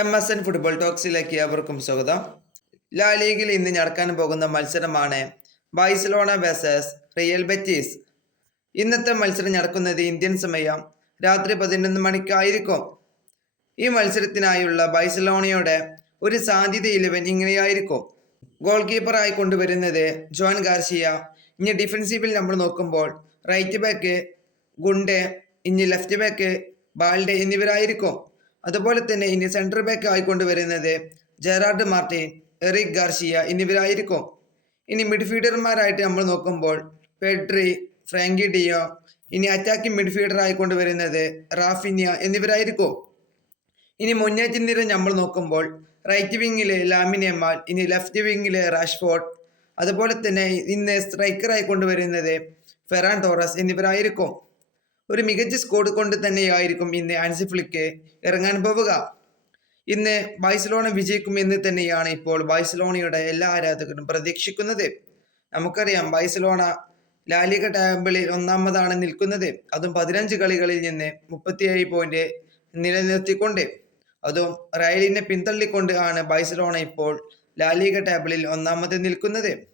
M S N football ടോക്സിലേക്ക് ഏവർക്കും സ്വാഗതം. ലാ ലീഗിൽ ഇന്ന് നടക്കാൻ പോകുന്ന മത്സരമാണ് ബാഴ്സലോണ വേഴ്സസ് റിയൽ ബെറ്റീസ്. ഇന്നത്തെ മത്സരം നടക്കുന്നത് ഇന്ത്യൻ സമയം രാത്രി പതിനൊന്ന് മണിക്കായിരിക്കും. ഈ മത്സരത്തിനായുള്ള ബാഴ്സലോണയുടെ ഒരു സാധ്യത ഇലവൻ ഇങ്ങനെയായിരിക്കും. ഗോൾ കീപ്പറായി കൊണ്ടുവരുന്നത് ജോൺ ഗാർഷിയ ഇനി ഡിഫൻസീവിൽ നമ്മൾ നോക്കുമ്പോൾ റൈറ്റ് ബാക്ക് ഗുണ്ടെ ഇനി ലെഫ്റ്റ് ബാക്ക് ബാൽഡെ എന്നിവരായിരിക്കും. അതുപോലെ തന്നെ ഇനി സെൻട്രൽ ബാക്ക് ആയിക്കൊണ്ട് വരുന്നത് ജെറാർഡ് മാർട്ടിൻ എറിക് ഗാർഷിയ എന്നിവരായിരിക്കും. ഇനി മിഡ്ഫീൽഡർമാരായിട്ട് നമ്മൾ നോക്കുമ്പോൾ പെഡ്രി ഫ്രാങ്കി ഡിയോ ഇനി അറ്റാക്കിംഗ് മിഡ്ഫീൽഡർ ആയിക്കൊണ്ടുവരുന്നത് റാഫിനിയ എന്നിവരായിരിക്കും. ഇനി മുന്നേറ്റ നിര നമ്മൾ നോക്കുമ്പോൾ റൈറ്റ് വിങ്ങിലെ ലാമിനേമാൽ ഇനി ലെഫ്റ്റ് വിങ്ങിലെ റാഷ്ഫോർഡ് അതുപോലെ തന്നെ ഇന്ന് സ്ട്രൈക്കറായി കൊണ്ടുവരുന്നത് ഫെറാൻ ടോറസ് എന്നിവരായിരിക്കും. ഒരു മികച്ച സ്കോഡ് കൊണ്ട് തന്നെയായിരിക്കും ഇന്ന് ആൻസി ഫ്ലിക്ക് ഇറങ്ങാൻ പോവുക. ഇന്ന് ബാഴ്സലോണ വിജയിക്കും എന്ന് തന്നെയാണ് ഇപ്പോൾ ബാഴ്സലോണയുടെ എല്ലാ ആരാധകരും പ്രതീക്ഷിക്കുന്നത്. നമുക്കറിയാം ബാഴ്സലോണ ലാലിക ടാബിളിൽ ഒന്നാമതാണ് നിൽക്കുന്നത്. അതും പതിനഞ്ച് കളികളിൽ നിന്ന് മുപ്പത്തിയേഴ് പോയിന്റ് നിലനിർത്തിക്കൊണ്ട്. അതും റയലിനെ പിന്തള്ളിക്കൊണ്ട് ആണ് ബാഴ്സലോണ ഇപ്പോൾ ലാലിക ടാബിളിൽ ഒന്നാമത് നിൽക്കുന്നത്.